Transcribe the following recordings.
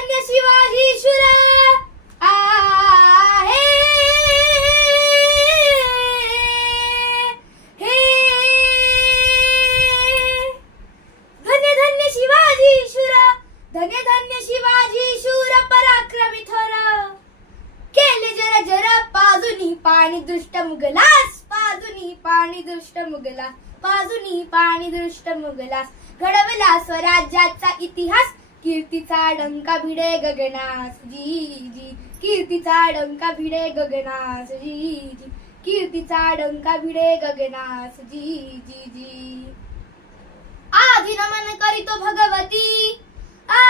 धन्य शिवाजी शुरा आहे हे धन्य धन्य शिवाजी शुरा धन्य धन्य शिवाजी शूर पराक्रमी थोर केले जरा जरा पाजुनी पाणी दृष्ट मुगलास पाजुनी पाणी दृष्ट मुगलास पाजुनी पाणी दृष्ट मुगलास घडवला स्वराज्याचा इतिहास कीर्तीचा डंका भिडे गगनास जी जी कीर्तीचा डंका भिडे गगनास जी जी कीर्तीचा डंका भिडे गगनास जी जी जी आजी नमन करीतो भगवती आ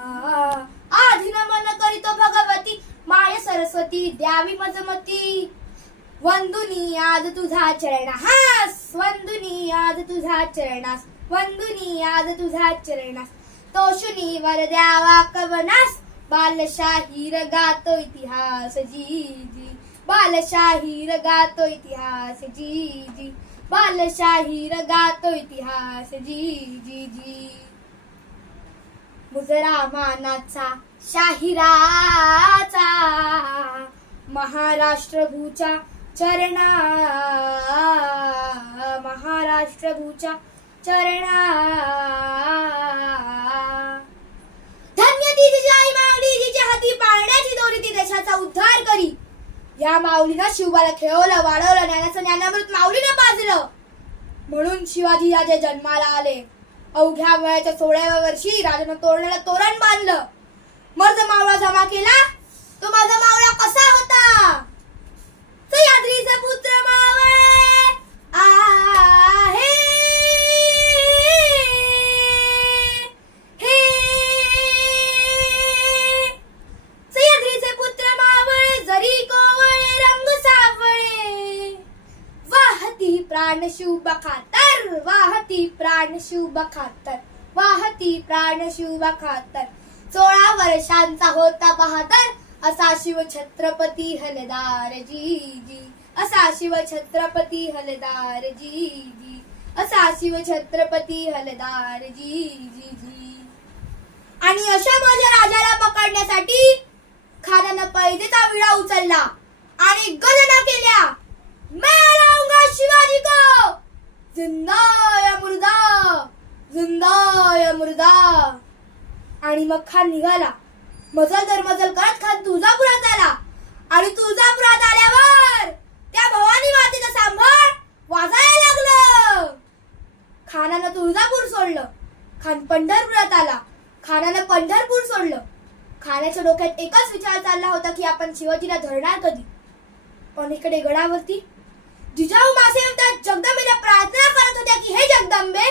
आधी नमन करीतो भगवती माय सरस्वती द्यावी मजमती वंदुनी आज तुझा चरणास वंदुनी आज तुझा चरणास वंदुनी आज तुझा चरणास तोषुनी वर द्यावा कवनास बालशाहीर गातो इतिहास जी जी बालशाहीर गातो इतिहास जी जी बालशाहीर गातो इतिहास जी जी जी मुजरा मानाचा शाहिराचा महाराष्ट्र भूच्या चरणा महाराष्ट्र भूच्या चरणा धन्य ती तिची आई माऊली जिच्या हाती पाळण्याची दोरी ती देशाचा उद्धार करी या माऊलीनं शिवबाला खेळवलं वाढवलं ज्ञानाचं ज्ञानामृत माऊलीनं पाजलं म्हणून शिवाजी राजे जन्माला आले अवघ्या वयाच्या 16व्या वर्षी राजानं तोरणाला तोरण बांधलं मर्द मावळा जमा केला तो माझा मावळा कसा होता सह्याद्रीचा पुत्र मावळे आहे हे सह्याद्रीचे पुत्र मावळे जरी कोवळे रंग सावळे वाहती प्राण शुभ खातर वाहती प्राण शुभ खातर वाहती प्राण शुभ खातर 16 वर्षांचा होता बहादर असा शिव छत्रपती हलदार जी जी असा शिव छत्रपती हलदार जी जी असा शिव छत्रपती हलदार जी जी जी आणि अशा माझ्या राजाला पकडण्यासाठी खानानं पैजेचा विडा उचलला आणि गर्जना केल्या मैं लाऊंगा शिवाजी को जिंदा या मुर्दा जिंदा या मुर्दा आणि मग खान निघाला मजल दरमजल करत खान तुळजापुरात आला आणि तुळजापुरात आल्यावर त्या भवानी मातेचं सांभाळ वाजायला लागलं खानानं तुळजापूर सोडलं खान पंढरपुरात आला खानानं पंढरपूर सोडलं खानाच्या डोक्यात एकच विचार चालला होता की आपण शिवाजीला धरणार कधी पण इकडे गडावरती जिजाऊ मासेवता जगदंबेला प्रार्थना करत होत्या की हे जगदंबे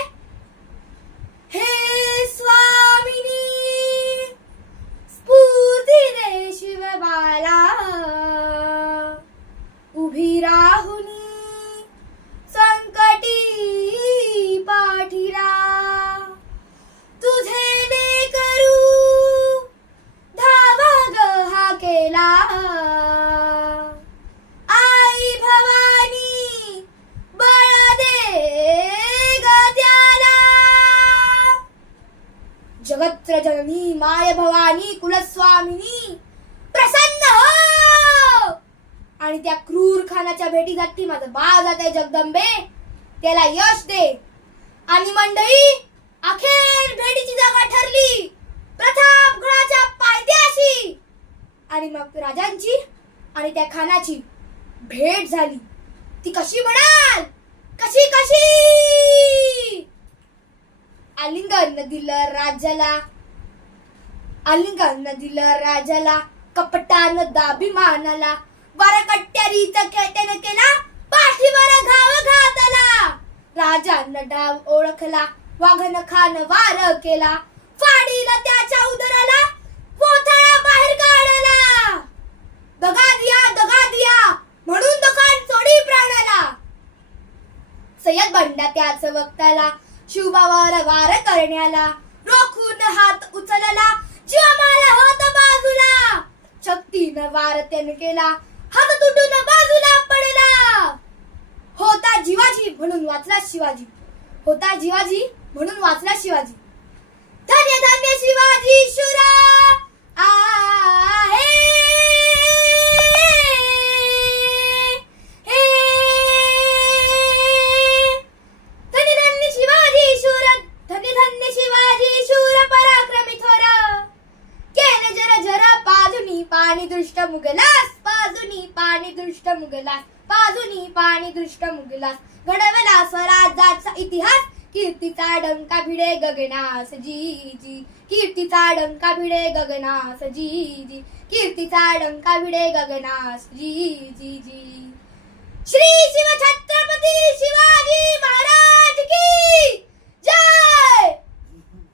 हे स्वामिनी स्फूर्ती दे शिवबाला उभी राहुनी संकटी पाठीला तुझे ने करू धावा ग हा केला आई भवानी बळ दे ग त्याला जगत्र जननी माय भवानी कुलस्वामिनी प्रसन्न हो आणि त्या क्रूर खानाच्या भेटीसाठी माझं बाळ जात आहे जगदंबे त्याला यश दे आणि मंडळी अखेर भेटीची जागा ठरली प्रतापगडाच्या पायथ्याशी आणि मग राजांची आणि त्या खानाची भेट झाली ती कशी म्हणाल कशी कशी आलिंगन दिलं राजाला आलिंगन दिलं राजाला कपटानं दाभिमानाला वारकट्यारीचा खेळत्यानं केला पाठीवर घाव घातला राजानं डाव ओळखला वाघन खान वार केला फाडीला त्याच्या उदराला पोथळा बाहेर काढला दगा दिया म्हणून तो खान सोडी प्राणाला सय्यद बंडा त्याच वक्ताला शिवबावर वार करण्याला रोखून हात उचलला जमाला होत बाजूला शक्तीनं वार त्याने केला हात तुटून बाजूला पडला होता जीवाची म्हणून वाचला शिवाजी. होता जिवाजी म्हणून वाचला शिवाजी. धन्य धन्य शिवाजी शुरा आहे. धन्य धन्य शिवाजी शूर, धन्य धन्य शिवाजी शूर पराक्रमी थोर. केले जरा जरा पाजुनी पाणी दृष्ट मुगलास, पाजुनी पाणी दृष्ट मुगलास, पाजुनी पाणी दृष्ट मुगलास. घडवला स्वराज्याचा इतिहास, कीर्तीचा डंका भिडे गगनास जी जी. कीर्तीचा डंका भिडे गगनास जी जी. कीर्तीचा डंका भिडे गगनास जी जी जी. श्री शिव छत्रपती शिवाजी महाराज की जय.